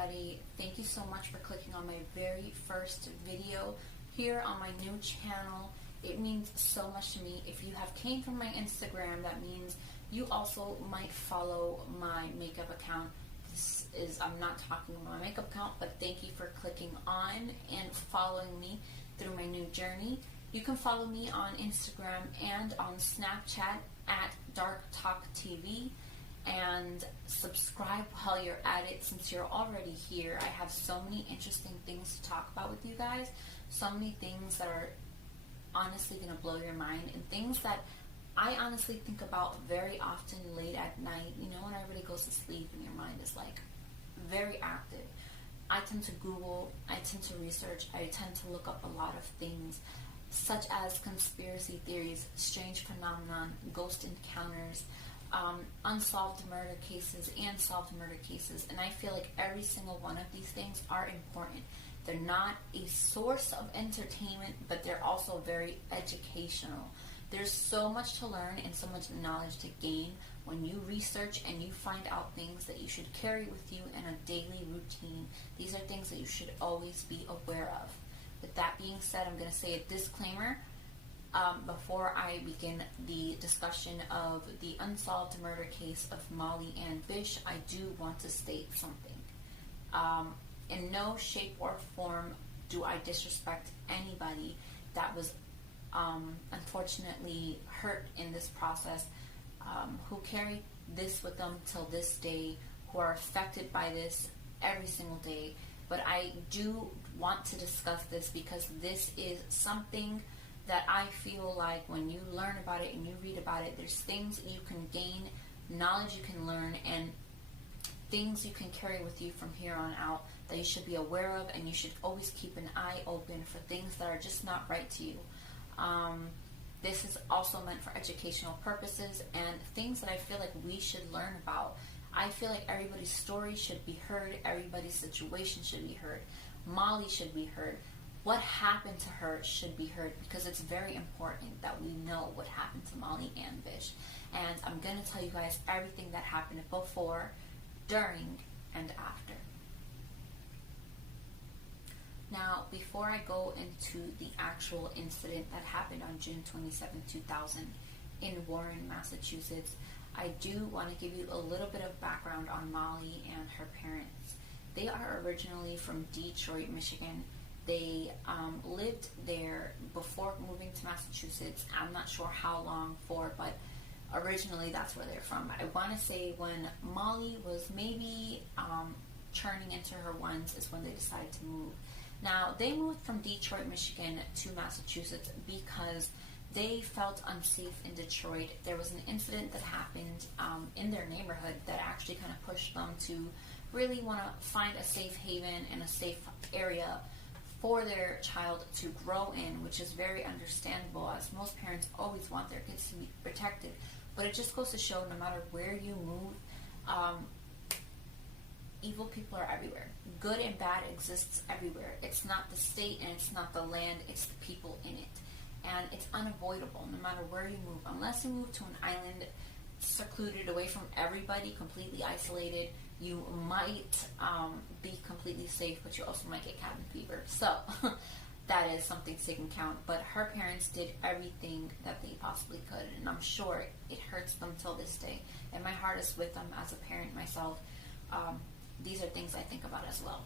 everybody. Thank you so much for clicking on my very first video here on my new channel. It means so much to me. If you have came from my Instagram, that means you also might follow my makeup account. I'm not talking about my makeup account, but thank you for clicking on and following me through my new journey. You can follow me on Instagram and on Snapchat at Dark Talk TV. And subscribe while you're at it. Since you're already here, I have so many interesting things to talk about with you guys, so many things that are honestly going to blow your mind, and things that I honestly think about very often late at night, you know, when everybody goes to sleep and your mind is like very active. I tend to Google, I tend to research, I tend to look up a lot of things such as conspiracy theories, strange phenomenon, ghost encounters, unsolved murder cases and solved murder cases, and I feel like every single one of these things are important. They're not a source of entertainment, but they're also very educational. There's so much to learn and so much knowledge to gain when you research and you find out things that you should carry with you in a daily routine. These are things that you should always be aware of. With that being said, I'm going to say a disclaimer. Before I begin the discussion of the unsolved murder case of Molly-Anne-Bish, I do want to state something. In no shape or form do I disrespect anybody that was unfortunately hurt in this process, who carry this with them till this day, who are affected by this every single day. But I do want to discuss this because this is something that I feel like when you learn about it and you read about it, there's things you can gain, knowledge you can learn, and things you can carry with you from here on out that you should be aware of, and you should always keep an eye open for things that are just not right to you. This is also meant for educational purposes and things that I feel like we should learn about. I feel like everybody's story should be heard, everybody's situation should be heard. Molly should be heard. What happened to her should be heard, because it's very important that we know what happened to Molly-Anne-Bish. And I'm going to tell you guys everything that happened before, during, and after. Now, before I go into the actual incident that happened on June 27, 2000 in Warren, Massachusetts, I do want to give you a little bit of background on Molly and her parents. They are originally from Detroit, Michigan. They lived there before moving to Massachusetts. I'm not sure how long for, but originally that's where they're from. I want to say when Molly was maybe turning into her ones is when they decided to move. Now, they moved from Detroit, Michigan to Massachusetts because they felt unsafe in Detroit. There was an incident that happened in their neighborhood that actually kind of pushed them to really want to find a safe haven and a safe area for their child to grow in, which is very understandable, as most parents always want their kids to be protected. But it just goes to show, no matter where you move, evil people are everywhere. Good and bad exists everywhere. It's not the state and it's not the land, it's the people in it. And it's unavoidable no matter where you move. Unless you move to an island secluded away from everybody, completely isolated, you might be completely safe, but you also might get cabin fever. So that is something to take into account. But her parents did everything that they possibly could, and I'm sure it hurts them till this day. And my heart is with them as a parent myself. These are things I think about as well.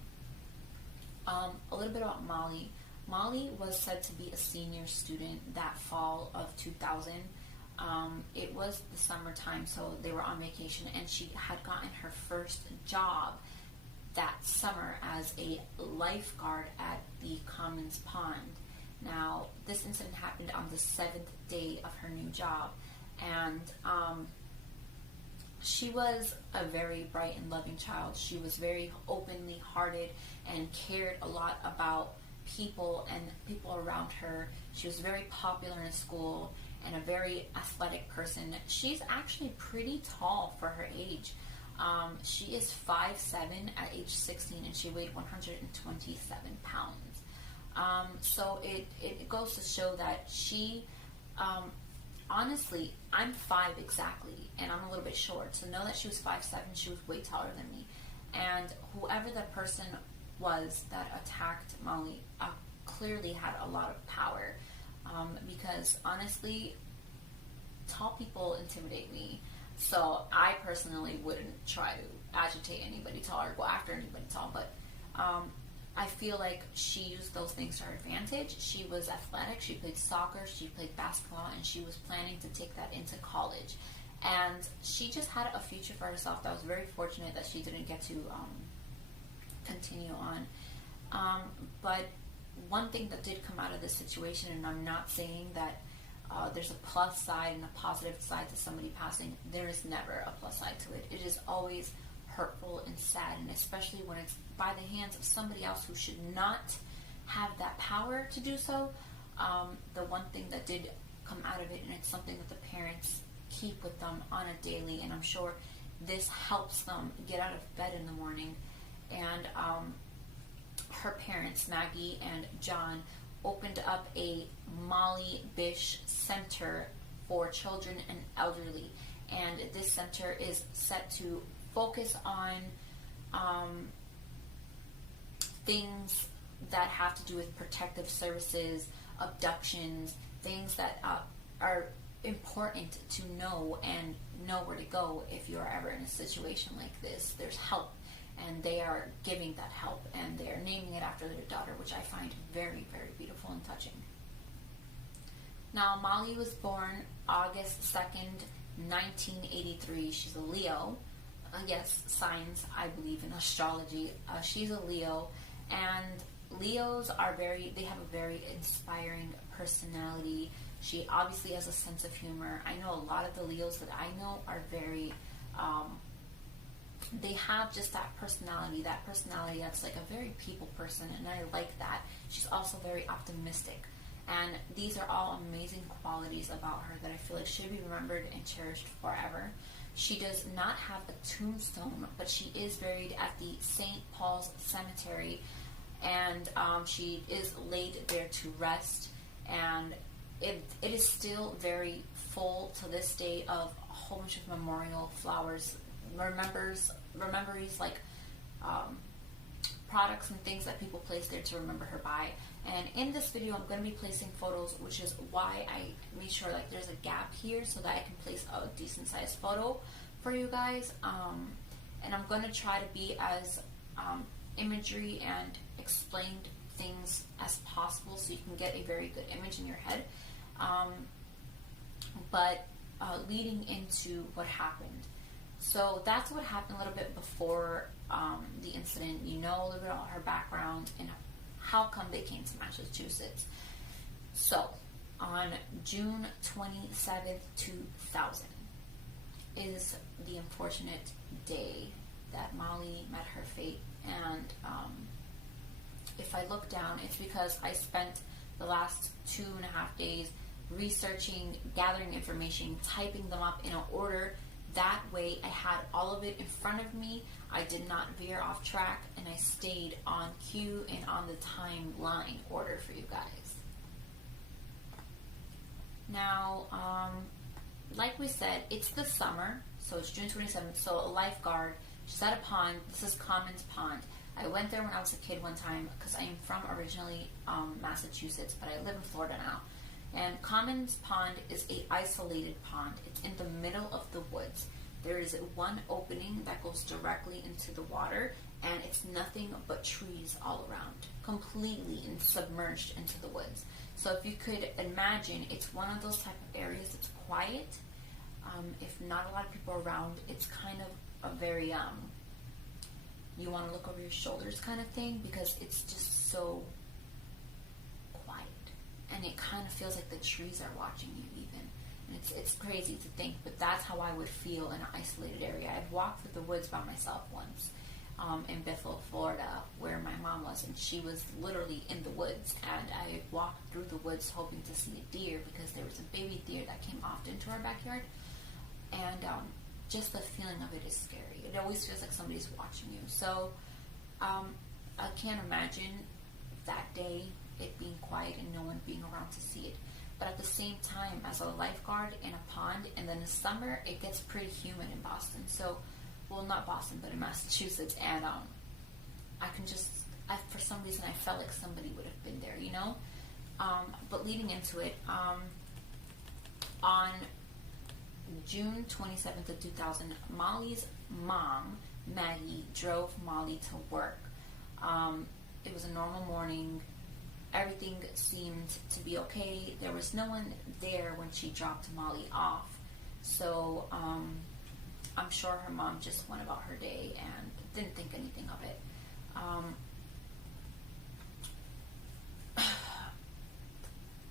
A little bit about Molly. Molly was said to be a senior student that fall of 2000. It was the summertime, so they were on vacation, and she had gotten her first job that summer as a lifeguard at the Commons Pond. Now, this incident happened on the 7th day of her new job, and she was a very bright and loving child. She was very openly hearted and cared a lot about people and people around her. She was very popular in school and a very athletic person. She's actually pretty tall for her age. She is 5'7" at age 16, and she weighed 127 pounds. So it goes to show that she, honestly, I'm 5 exactly, and I'm a little bit short. So know that she was 5'7", she was way taller than me. And whoever the person was that attacked Molly clearly had a lot of power, because honestly, tall people intimidate me. So I personally wouldn't try to agitate anybody tall or go after anybody tall, but I feel like she used those things to her advantage. She was athletic, she played soccer, she played basketball, and she was planning to take that into college. And she just had a future for herself that was very fortunate that she didn't get to continue on. But one thing that did come out of this situation, and I'm not saying that there's a plus side and a positive side to somebody passing. There is never a plus side to it. It is always hurtful and sad, and especially when it's by the hands of somebody else who should not have that power to do so. The one thing that did come out of it, and it's something that the parents keep with them on a daily, and I'm sure this helps them get out of bed in the morning. And her parents, Maggie and John, opened up a Molly-Bish center for children and elderly, and this center is set to focus on things that have to do with protective services, abductions, things that are important to know and know where to go if you're ever in a situation like this. There's help, and they are giving that help, and they are naming it after their daughter, which I find very, very beautiful and touching. Now, Molly was born August 2nd, 1983. She's a Leo. Yes, signs, I believe in astrology. She's a Leo, and Leos are they have a very inspiring personality. She obviously has a sense of humor. I know a lot of the Leos that I know are very, they have just that personality that's like a very people person, and I like that. She's also very optimistic, and these are all amazing qualities about her that I feel like should be remembered and cherished forever. She does not have a tombstone, but she is buried at the St. Paul's Cemetery, and she is laid there to rest, and it is still very full to this day of a whole bunch of memorial flowers, memories like products and things that people place there to remember her by. And in this video, I'm going to be placing photos, which is why I made sure like there's a gap here so that I can place a decent sized photo for you guys. And I'm going to try to be as imagery and explained things as possible so you can get a very good image in your head. But leading into what happened. So that's what happened a little bit before the incident. You know a little bit about her background and how come they came to Massachusetts. So on June 27th, 2000 is the unfortunate day that Molly met her fate. And if I look down, it's because I spent the last 2.5 days researching, gathering information, typing them up in an order. That way I had all of it in front of me. I did not veer off track, and I stayed on cue and on the timeline order for you guys. Now, like we said, it's the summer, so it's June 27th, so a lifeguard, she's at a pond. This is Commons Pond. I went there when I was a kid one time because I am from originally Massachusetts, but I live in Florida now. And Commons Pond is a isolated pond. It's in the middle of the woods. There is one opening that goes directly into the water, and it's nothing but trees all around, completely submerged into the woods. So if you could imagine, it's one of those type of areas that's quiet. If not a lot of people around, it's kind of a very, you want to look over your shoulders kind of thing, because it's just so quiet. And it kind of feels like the trees are watching you even. And it's crazy to think, but that's how I would feel in an isolated area. I've walked through the woods by myself once in Bethel, Florida, where my mom was, and she was literally in the woods. And I walked through the woods hoping to see a deer, because there was a baby deer that came off into our backyard. And just the feeling of it is scary. It always feels like somebody's watching you. So I can't imagine that day it being quiet and no one being around to see it. But at the same time, as a lifeguard in a pond, and then in the summer, it gets pretty humid in Boston. So well, not Boston, but in Massachusetts, and for some reason I felt like somebody would have been there, you know. But leading into it, on June 27th of 2000, Molly's mom, Maggie, drove Molly to work. It was a normal morning. Everything seemed to be okay. There was no one there when she dropped Molly off. So I'm sure her mom just went about her day and didn't think anything of it.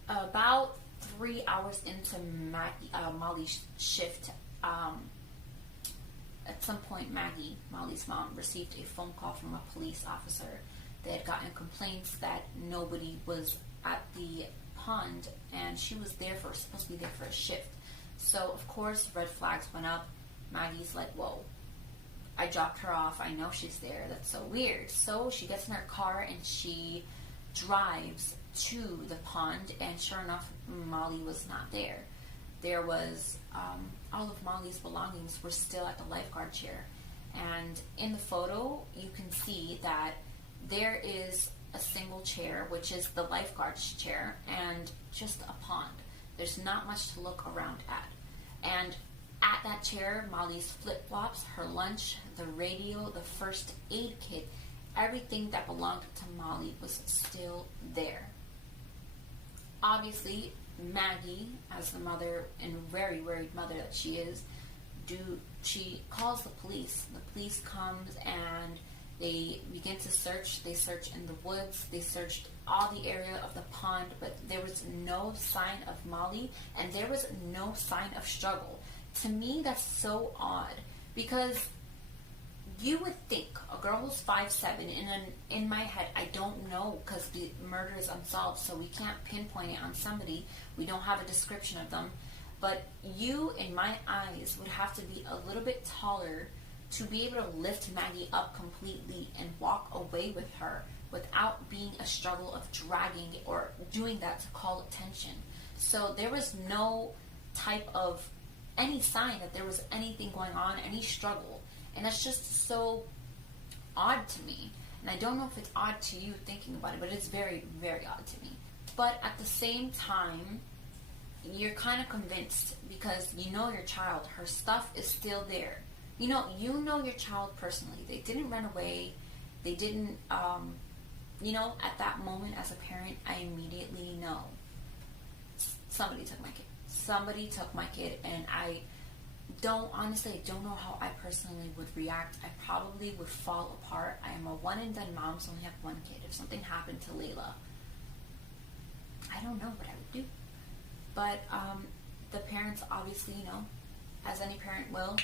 About 3 hours into Molly's shift, at some point Maggie, Molly's mom, received a phone call from a police officer. They had gotten complaints that nobody was at the pond, and she was supposed to be there for a shift. So of course red flags went up. Maggie's like, whoa, I dropped her off, I know she's there, that's so weird. So she gets in her car and she drives to the pond, and sure enough, Molly was not there. There was all of Molly's belongings were still at the lifeguard chair, and in the photo you can see that there is a single chair, which is the lifeguard's chair, and just a pond. There's not much to look around at. And at that chair, Molly's flip-flops, her lunch, the radio, the first aid kit, everything that belonged to Molly was still there. Obviously, Maggie, as the mother and very worried mother that she is, she calls the police. The police comes and they begin to search. They search in the woods. They searched all the area of the pond, but there was no sign of Molly, and there was no sign of struggle. To me, that's so odd, because you would think a girl who's 5'7", in my head, I don't know, because the murder is unsolved, so we can't pinpoint it on somebody. We don't have a description of them. But you, in my eyes, would have to be a little bit taller to be able to lift Maggie up completely and walk away with her without being a struggle of dragging or doing that to call attention. So there was no type of any sign that there was anything going on, any struggle. And that's just so odd to me. And I don't know if it's odd to you thinking about it, but it's very, very odd to me. But at the same time, you're kind of convinced because you know your child. Her stuff is still there. You know your child personally. They didn't run away. They didn't, at that moment as a parent, I immediately know somebody took my kid. Somebody took my kid, and I don't know how I personally would react. I probably would fall apart. I am a one and done mom, so I only have one kid. If something happened to Layla, I don't know what I would do. But the parents obviously, as any parent will,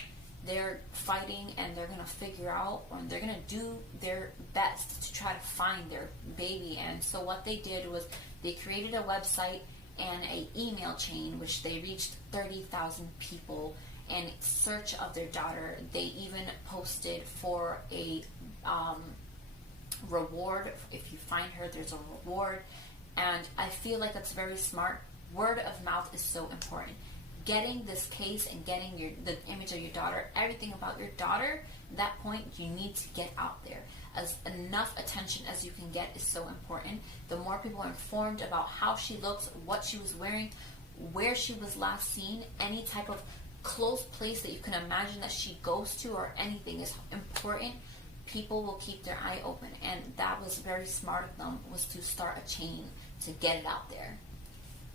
they're fighting and they're going to figure out, or they're going to do their best to try to find their baby. And so what they did was they created a website and an email chain, which they reached 30,000 people in search of their daughter. They even posted for a reward. If you find her, there's a reward. And I feel like that's very smart. Word of mouth is so important. Getting this case and getting the image of your daughter, everything about your daughter, at that point, you need to get out there. As enough attention as you can get is so important. The more people are informed about how she looks, what she was wearing, where she was last seen, any type of close place that you can imagine that she goes to or anything is important, people will keep their eye open. And that was very smart of them, was to start a chain to get it out there.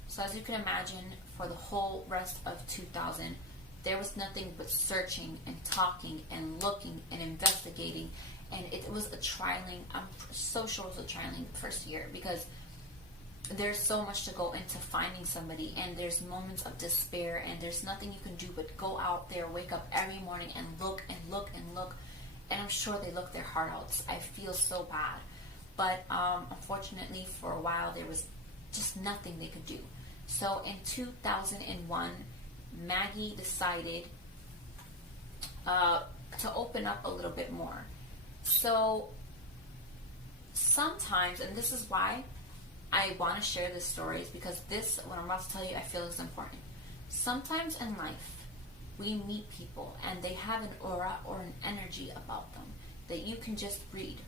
So as you can imagine, for the whole rest of 2000, there was nothing but searching and talking and looking and investigating. And it was a trialing. I'm so sure it was a trialing the first year, because there's so much to go into finding somebody, and there's moments of despair, and there's nothing you can do but go out there, wake up every morning and look and look and look. And I'm sure they looked their heart out. I feel so bad. But unfortunately, for a while, there was just nothing they could do. So in 2001, Maggie decided to open up a little bit more. So sometimes, and this is why I want to share this story, is because this, what I'm about to tell you, I feel is important. Sometimes in life, we meet people and they have an aura or an energy about them that you can just read.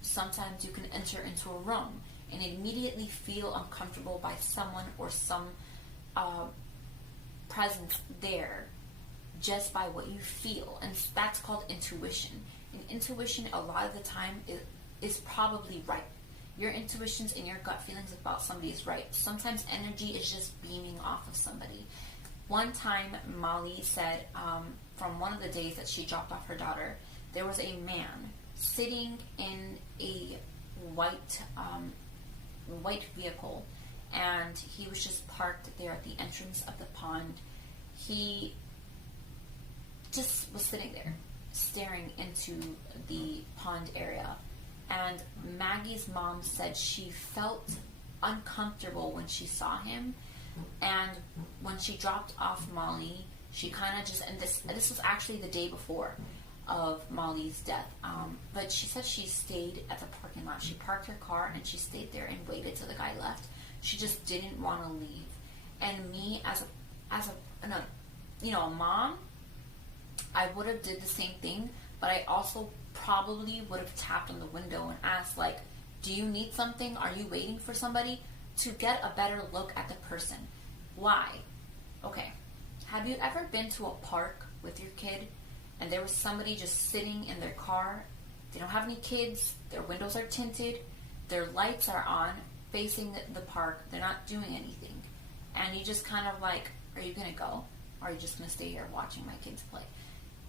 Sometimes you can enter into a room and immediately feel uncomfortable by someone or some presence there just by what you feel, and that's called intuition. And intuition a lot of the time is probably right. Your intuitions and your gut feelings about somebody is right. Sometimes energy is just beaming off of somebody. One time Molly said from one of the days that she dropped off her daughter, there was a man sitting in a white vehicle, and he was just parked there at the entrance of the pond. He just was sitting there staring into the pond area, and Maggie's mom said she felt uncomfortable when she saw him. And when she dropped off Molly, she kind of just, and this was actually the day before of Molly's death, but she said she stayed at the parking lot. She parked her car and she stayed there and waited till the guy left. She just didn't want to leave. And me as a mom, I would have did the same thing, but I also probably would have tapped on the window and asked, like, do you need something? Are you waiting for somebody? To get a better look at the person. Why? Okay. Have you ever been to a park with your kid and there was somebody just sitting in their car? They don't have any kids. Their windows are tinted. Their lights are on, facing the park. They're not doing anything. And you just kind of like, are you going to go? Or are you just going to stay here watching my kids play?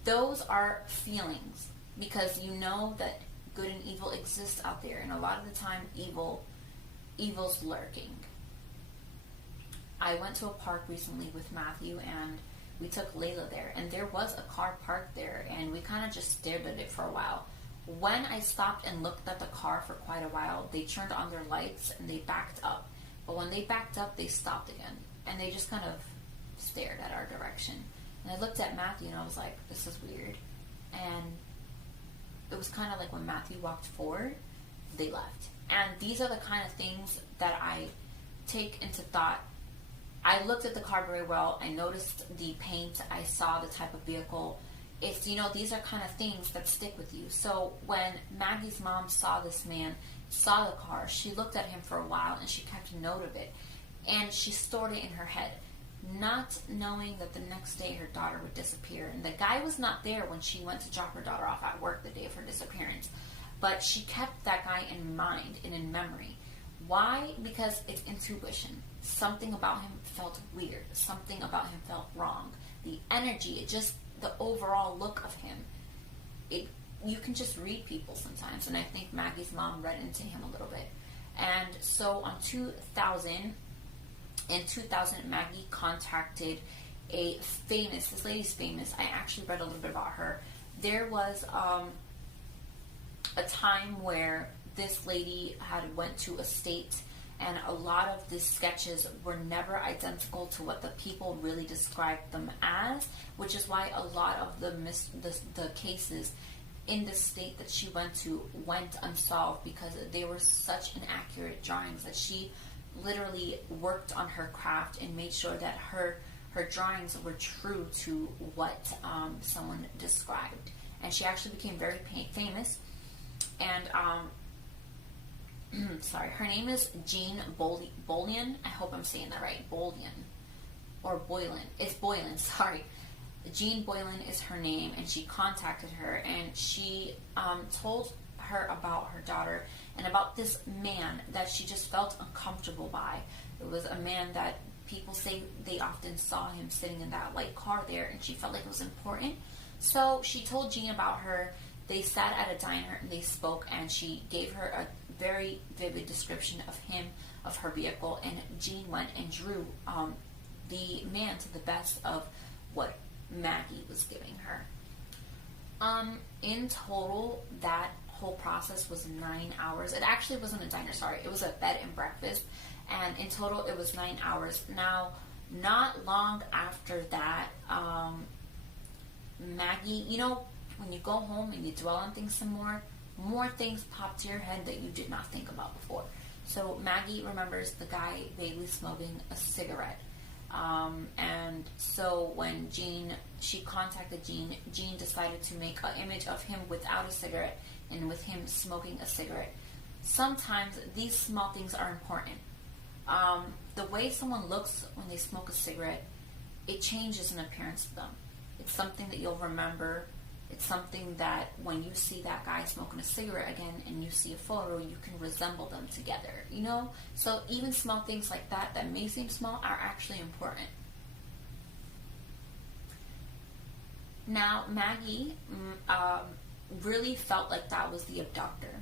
Those are feelings, because you know that good and evil exists out there. And a lot of the time, evil's lurking. I went to a park recently with Matthew, and we took Layla there, and there was a car parked there, and we kind of just stared at it for a while. When I stopped and looked at the car for quite a while, they turned on their lights and they backed up. But when they backed up, they stopped again, and they just kind of stared at our direction. And I looked at Matthew and I was like, this is weird. And it was kind of like when Matthew walked forward, they left. And these are the kind of things that I take into thought. I looked at the car very well. I noticed the paint. I saw the type of vehicle. It's, these are kind of things that stick with you. So when Maggie's mom saw this man, saw the car, she looked at him for a while and she kept note of it. And she stored it in her head, not knowing that the next day her daughter would disappear. And the guy was not there when she went to drop her daughter off at work the day of her disappearance. But she kept that guy in mind and in memory. Why? Because it's intuition. Something about him felt weird. Something about him felt wrong. The energy, the overall look of him. You can just read people sometimes. And I think Maggie's mom read into him a little bit. And so in 2000, Maggie contacted this lady's famous. I actually read a little bit about her. There was a time where this lady had went to a state, and a lot of the sketches were never identical to what the people really described them as, which is why a lot of the cases in the state that she went to went unsolved, because they were such inaccurate drawings that she literally worked on her craft and made sure that her drawings were true to what someone described. And she actually became very famous. And her name is Jean Bollian. I hope I'm saying that right. Boylan. It's Boylan, sorry. Jean Boylan is her name, and she contacted her, and she told her about her daughter and about this man that she just felt uncomfortable by. It was a man that people say they often saw him sitting in that white car there, and she felt like it was important. So she told Jean about her. They sat at a diner and they spoke, and she gave her a very vivid description of him, of her vehicle, and Jean went and drew the man to the best of what Maggie was giving her. In total, that whole process was 9 hours. It actually wasn't a diner, sorry. It was a bed and breakfast, and in total it was 9 hours. Now, not long after that, Maggie, when you go home and you dwell on things some more things pop to your head that you did not think about before. So Maggie remembers the guy vaguely smoking a cigarette. And so when she contacted Jean decided to make an image of him without a cigarette and with him smoking a cigarette. Sometimes these small things are important. The way someone looks when they smoke a cigarette, it changes in appearance to them. It's something that you'll remember. It's something that when you see that guy smoking a cigarette again and you see a photo, you can resemble them together, you know? So even small things like that may seem small are actually important. Now, Maggie really felt like that was the abductor.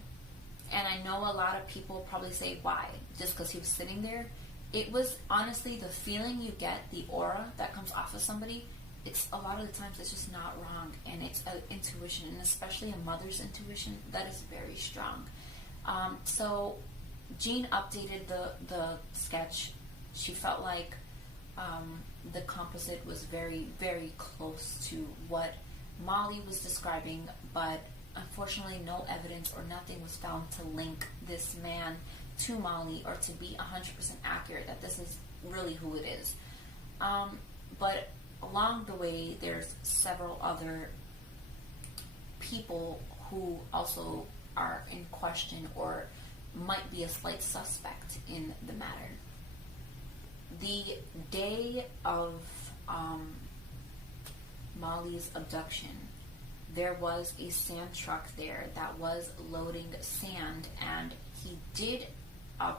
And I know a lot of people probably say, why? Just because he was sitting there? It was honestly the feeling you get, the aura that comes off of somebody. It's a lot of the times it's just not wrong, and it's an intuition, and especially a mother's intuition that is very strong. So Jean updated the sketch. She felt like the composite was very, very close to what Molly was describing, but unfortunately no evidence or nothing was found to link this man to Molly or to be 100% accurate that this is really who it is. But along the way, there's several other people who also are in question or might be a slight suspect in the matter. The day of Molly's abduction, there was a sand truck there that was loading sand, and he did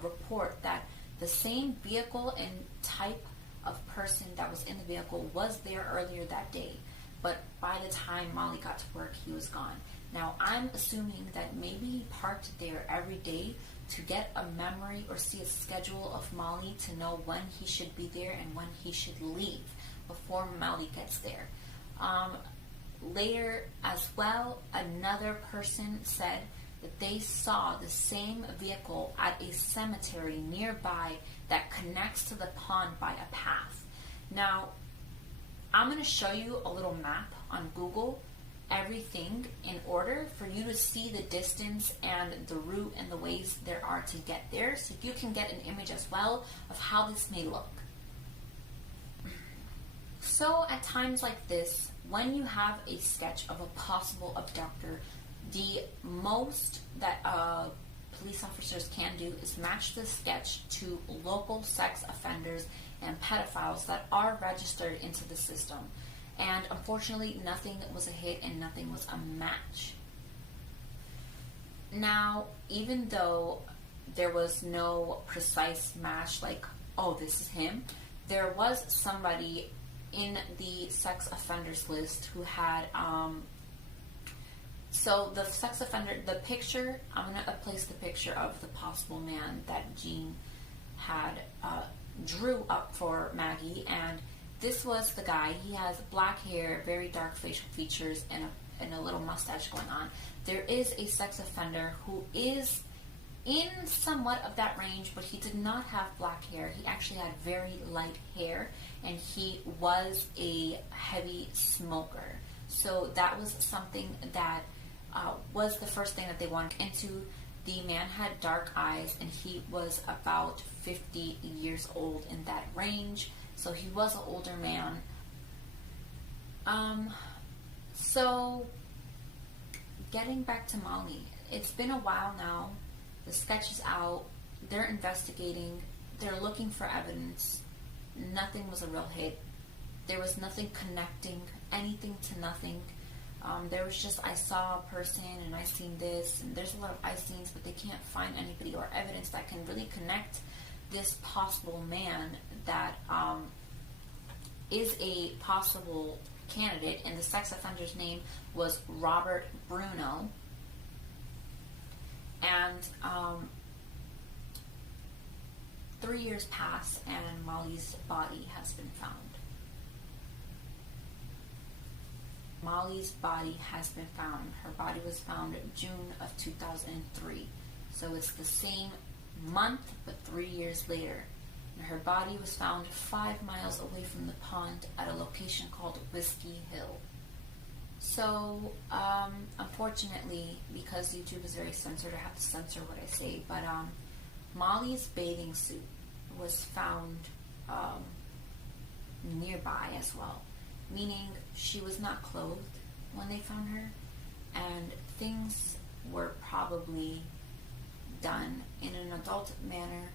report that the same vehicle and type of person that was in the vehicle was there earlier that day, but by the time Molly got to work, he was gone. Now, I'm assuming that maybe he parked there every day to get a memory or see a schedule of Molly to know when he should be there and when he should leave before Molly gets there. Later as well, another person said that they saw the same vehicle at a cemetery nearby that connects to the pond by a path. Now, I'm going to show you a little map on Google, everything in order for you to see the distance and the route and the ways there are to get there, so you can get an image as well of how this may look. So at times like this, when you have a sketch of a possible abductor, the most that police officers can do is match the sketch to local sex offenders and pedophiles that are registered into the system. And unfortunately, nothing was a hit and nothing was a match. Now, even though there was no precise match, like, oh, this is him, there was somebody in the sex offenders list who had, so the sex offender, the picture, I'm going to place the picture of the possible man that Jean had drew up for Maggie, and this was the guy. He has black hair, very dark facial features, and a little mustache going on. There is a sex offender who is in somewhat of that range, but he did not have black hair. He actually had very light hair, and he was a heavy smoker. So that was something that was the first thing that they wanted into. The man had dark eyes, and he was about 50 years old, in that range. So he was an older man. So getting back to Molly, it's been a while now. The sketch is out. They're investigating. They're looking for evidence. Nothing was a real hit. There was nothing connecting anything to nothing. There was just, I saw a person and I seen this, and there's a lot of I seens, but they can't find anybody or evidence that can really connect this possible man that is a possible candidate. And the sex offender's name was Robert Bruno. And 3 years pass, and Molly's body has been found. Molly's body has been found. Her body was found June of 2003. So it's the same month, but 3 years later. And her body was found 5 miles away from the pond at a location called Whiskey Hill. So, unfortunately, because YouTube is very censored, I have to censor what I say, but Molly's bathing suit was found nearby as well, meaning she was not clothed when they found her, and things were probably done in an adult manner,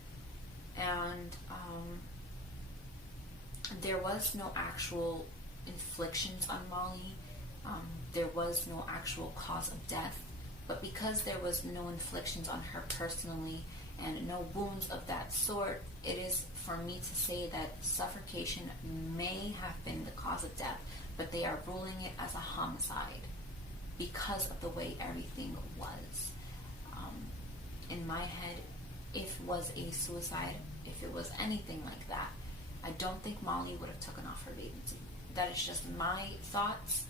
and there was no actual inflictions on Molly. There was no actual cause of death, but because there was no inflictions on her personally and no wounds of that sort, it is for me to say that suffocation may have been the cause of death, but they are ruling it as a homicide because of the way everything was. In my head, if it was a suicide, if it was anything like that, I don't think Molly would have taken off her bathing suit. That is just my thoughts.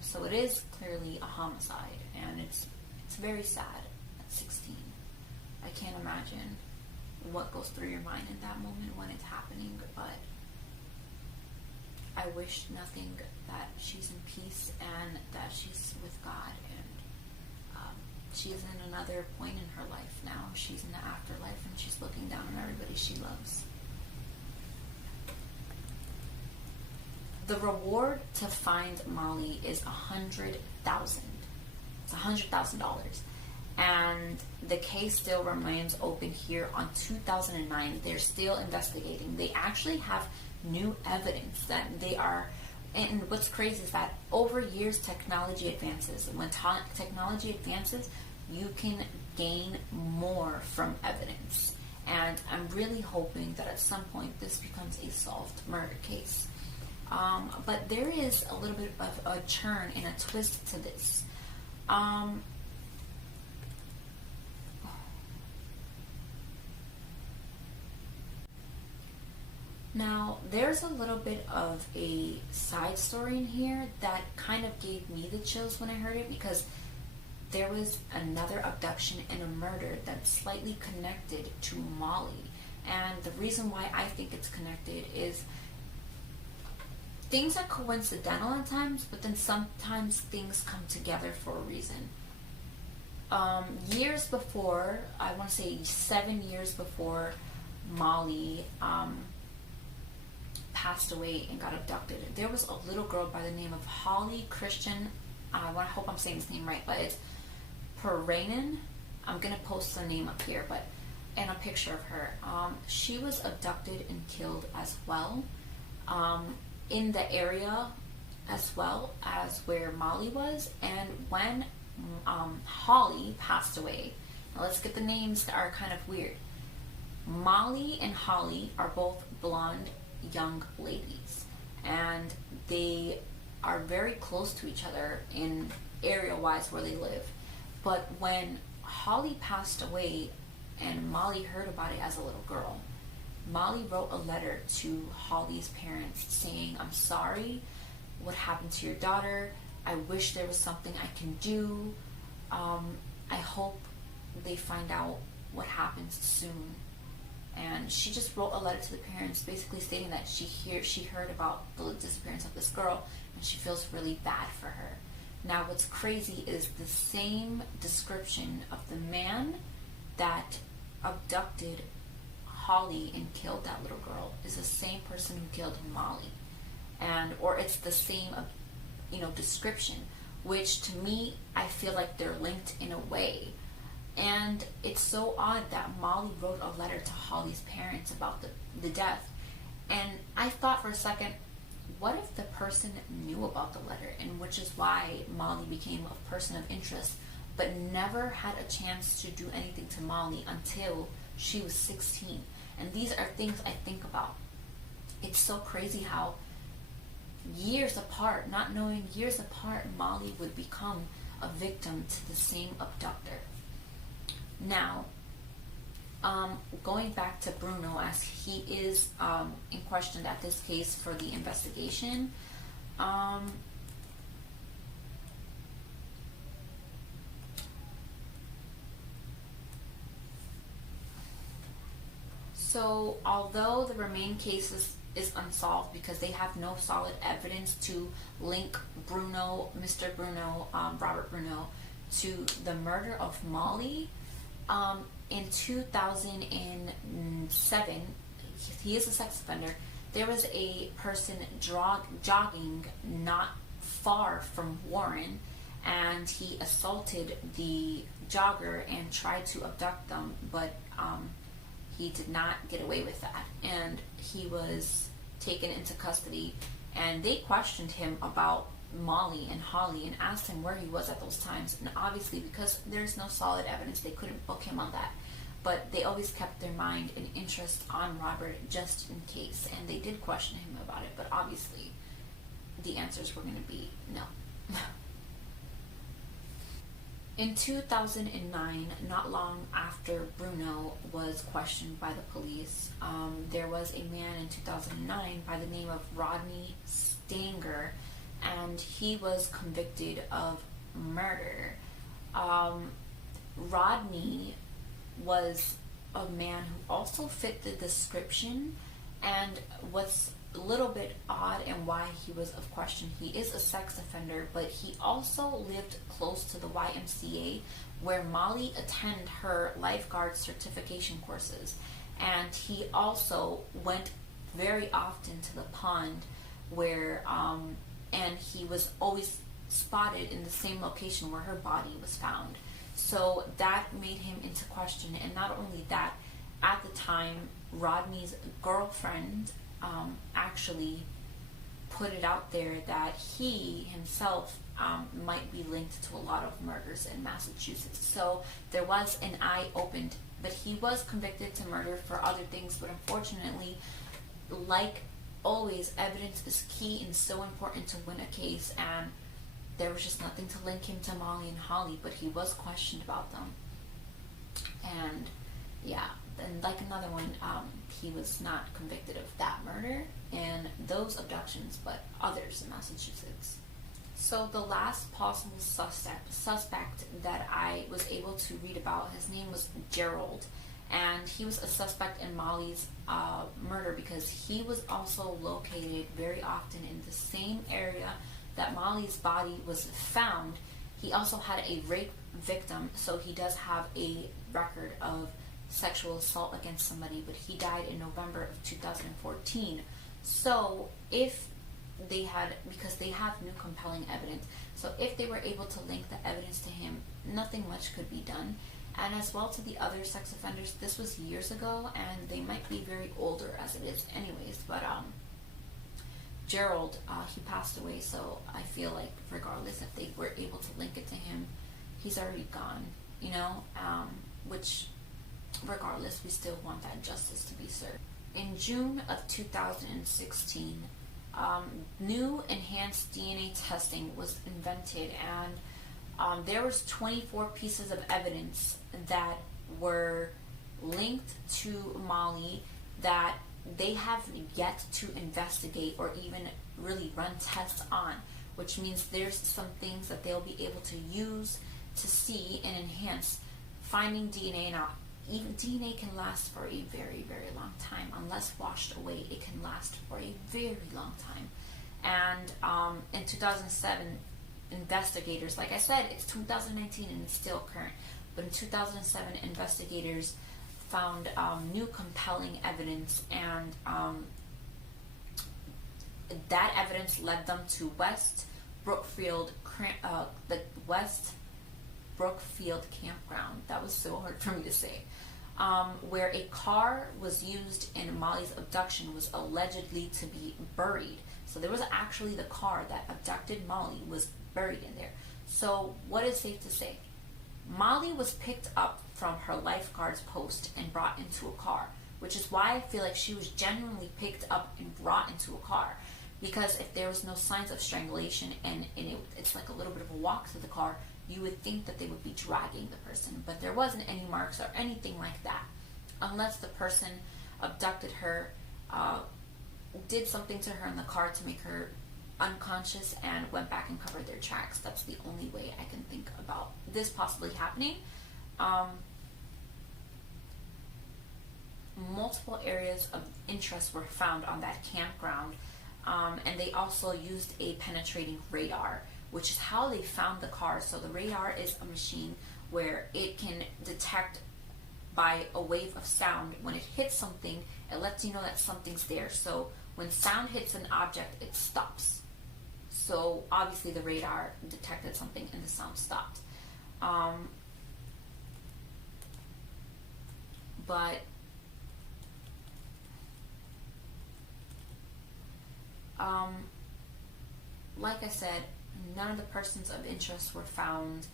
So it is clearly a homicide, and it's very sad at 16. I can't imagine what goes through your mind in that moment when it's happening, but I wish nothing that she's in peace and that she's with God, and she's in another point in her life now. She's in the afterlife, and she's looking down on everybody she loves. The reward to find Molly is $100,000. It's $100,000. And the case still remains open here on 2009. They're still investigating. They actually have new evidence that they are, and what's crazy is that over years technology advances. When technology advances, you can gain more from evidence. And I'm really hoping that at some point this becomes a solved murder case. But there is a little bit of a turn and a twist to this. Now, there's a little bit of a side story in here that kind of gave me the chills when I heard it, because there was another abduction and a murder that's slightly connected to Molly. And the reason why I think it's connected is things are coincidental at times, but then sometimes things come together for a reason. Years before, I want to say 7 years before Molly passed away and got abducted, there was a little girl by the name of Holly Christian. I hope I'm saying this name right, but it's Paranen. I'm gonna post the name up here, and a picture of her. She was abducted and killed as well, in the area as well as where Molly was. And when Holly passed away, now let's get the names that are kind of weird. Molly and Holly are both blonde young ladies, and they are very close to each other in area-wise where they live. But when Holly passed away and Molly heard about it as a little girl, Molly wrote a letter to Holly's parents saying, "I'm sorry what happened to your daughter. I wish there was something I can do. I hope they find out what happens soon." And she just wrote a letter to the parents basically stating that she heard about the disappearance of this girl and she feels really bad for her. Now what's crazy is the same description of the man that abducted Holly and killed that little girl is the same person who killed Molly. Or it's the same description, which to me I feel like they're linked in a way. And it's so odd that Molly wrote a letter to Holly's parents about the death. And I thought for a second, what if the person knew about the letter, and which is why Molly became a person of interest, but never had a chance to do anything to Molly until she was 16. And these are things I think about. It's so crazy how years apart, not knowing years apart, Molly would become a victim to the same abductor. Now, going back to Bruno, as he is in question at this case for the investigation, so although the remain case is unsolved because they have no solid evidence to link Bruno, Mr. Bruno, Robert Bruno, to the murder of Molly, in 2007, he is a sex offender. there was a person jogging not far from Warren, and he assaulted the jogger and tried to abduct them, but he did not get away with that, and he was taken into custody. And they questioned him about Molly and Holly and asked him where he was at those times. And obviously, because there's no solid evidence, they couldn't book him on that. But they always kept their mind and interest on Robert just in case. And they did question him about it, but obviously the answers were going to be no. In 2009, not long after Bruno was questioned by the police, there was a man in 2009 by the name of Rodney Stanger, and he was convicted of murder. Rodney was a man who also fit the description, and what's a little bit odd and why he was of question, he is a sex offender, but he also lived close to the YMCA where Molly attended her lifeguard certification courses, and he also went very often to the pond where and he was always spotted in the same location where her body was found. So that made him into question. And not only that, at the time Rodney's girlfriend actually put it out there that he himself might be linked to a lot of murders in Massachusetts. So there was an eye opened, but he was convicted to murder for other things. But unfortunately, like always, evidence is key and so important to win a case, and there was just nothing to link him to Molly and Holly, but he was questioned about them. And yeah, and like another one, he was not convicted of that murder and those abductions, but others in Massachusetts. So the last possible suspect that I was able to read about, his name was Gerald, and he was a suspect in Molly's murder because he was also located very often in the same area that Molly's body was found. He also had a rape victim, so he does have a record of sexual assault against somebody, but he died in November of 2014. So if they had, because they have new compelling evidence, so if they were able to link the evidence to him, nothing much could be done. And as well to the other sex offenders, this was years ago, and they might be very older as it is anyways, but Gerald, he passed away, so I feel like regardless if they were able to link it to him, he's already gone, you know, which regardless, we still want that justice to be served. In June of 2016, new enhanced DNA testing was invented, and there was 24 pieces of evidence that were linked to Molly that they have yet to investigate or even really run tests on, which means there's some things that they'll be able to use to see and enhance finding DNA. Now, even DNA can last for a very, very long time. Unless washed away, it can last for a very long time. And in 2007, investigators, like I said, it's 2019 and it's still current, but in 2007, investigators found new compelling evidence, and that evidence led them to the West Brookfield campground. That was so hard for me to say. Where a car was used in Molly's abduction was allegedly to be buried. So there was actually the car that abducted Molly was buried in there. So what is safe to say? Molly was picked up from her lifeguard's post and brought into a car, which is why I feel like she was genuinely picked up and brought into a car. Because if there was no signs of strangulation and it's like a little bit of a walk to the car, you would think that they would be dragging the person, but there wasn't any marks or anything like that. Unless the person abducted her, did something to her in the car to make her unconscious and went back and covered their tracks. That's the only way I can think about this possibly happening. Multiple areas of interest were found on that campground, and they also used a penetrating radar, which is how they found the car. So the radar is a machine where it can detect by a wave of sound. When it hits something, it lets you know that something's there. So when sound hits an object, it stops. So obviously the radar detected something and the sound stopped. But like I said, none of the persons of interest were found.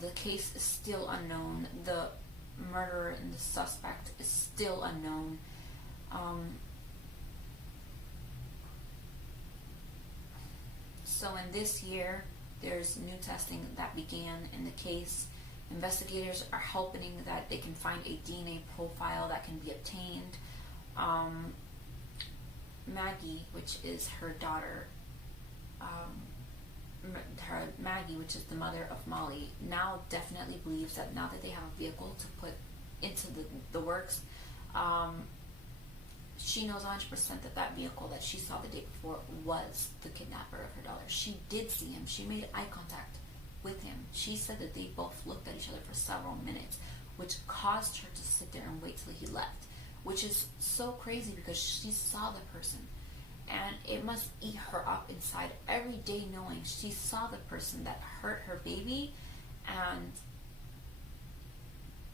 The case is still unknown. The murderer and the suspect is still unknown. So in this year, there's new testing that began in the case. Investigators are hoping that they can find a DNA profile that can be obtained. Maggie, which is her daughter, Maggie, which is the mother of Molly, now definitely believes that now that they have a vehicle to put into the works, she knows 100% that that vehicle that she saw the day before was the kidnapper of her daughter. She did see him. She made eye contact with him. She said that they both looked at each other for several minutes, which caused her to sit there and wait till he left, which is so crazy because she saw the person. And it must eat her up inside every day knowing she saw the person that hurt her baby. And,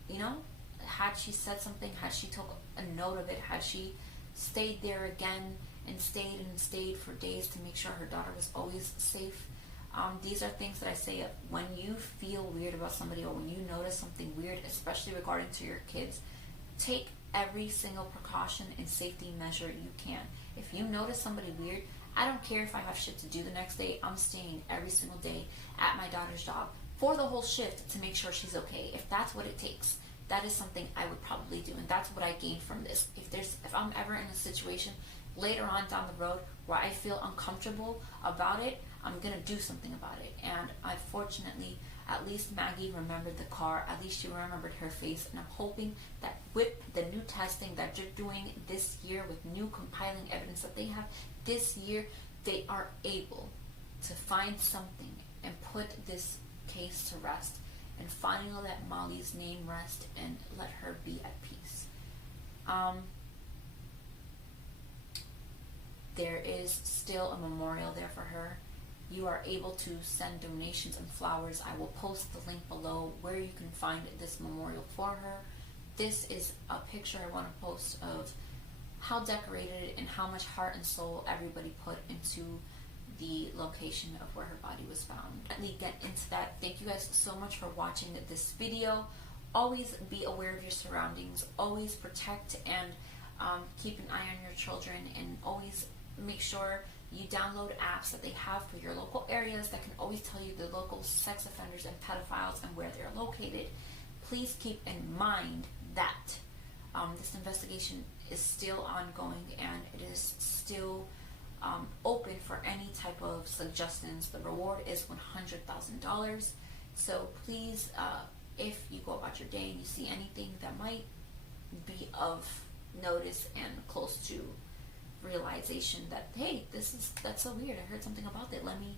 you know, had she said something, had she took a note of it, had she stayed there again and stayed for days to make sure her daughter was always safe. These are things that I say when you feel weird about somebody or when you notice something weird, especially regarding to your kids, take every single precaution and safety measure you can. If you notice somebody weird, I don't care if I have shit to do the next day, I'm staying every single day at my daughter's job for the whole shift to make sure she's okay. If that's what it takes, that is something I would probably do, and that's what I gained from this. If I'm ever in a situation later on down the road where I feel uncomfortable about it, I'm gonna do something about it. And unfortunately, at least Maggie remembered the car. At least she remembered her face. And I'm hoping that with the new testing that they're doing this year, with new compiling evidence that they have this year, they are able to find something and put this case to rest and finally let Molly's name rest and let her be at peace. There is still a memorial there for her. You are able to send donations and flowers. I will post the link below where you can find this memorial for her. This is a picture I want to post of how decorated and how much heart and soul everybody put into the location of where her body was found. Let me get into that. Thank you guys so much for watching this video. Always be aware of your surroundings. Always protect and keep an eye on your children, and always make sure you download apps that they have for your local areas that can always tell you the local sex offenders and pedophiles and where they're located. Please keep in mind that this investigation is still ongoing and it is still open for any type of suggestions. The reward is $100,000. So please, if you go about your day and you see anything that might be of notice and close to realization that, hey, that's so weird, I heard something about it, let me,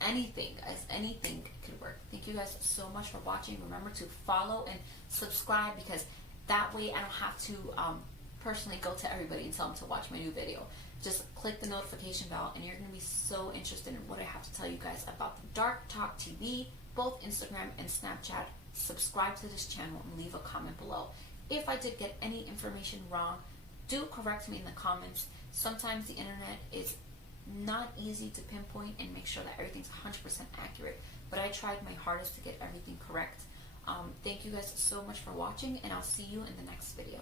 anything could work. Thank you guys so much for watching. Remember to follow and subscribe, because that way I don't have to personally go to everybody and tell them to watch my new video. Just click the notification bell and you're going to be so interested in what I have to tell you guys about the Dark Talk TV, both Instagram and Snapchat. Subscribe to this channel and leave a comment below. If I did get any information wrong, do correct me in the comments. Sometimes the internet is not easy to pinpoint and make sure that everything's 100% accurate, but I tried my hardest to get everything correct. Thank you guys so much for watching, and I'll see you in the next video.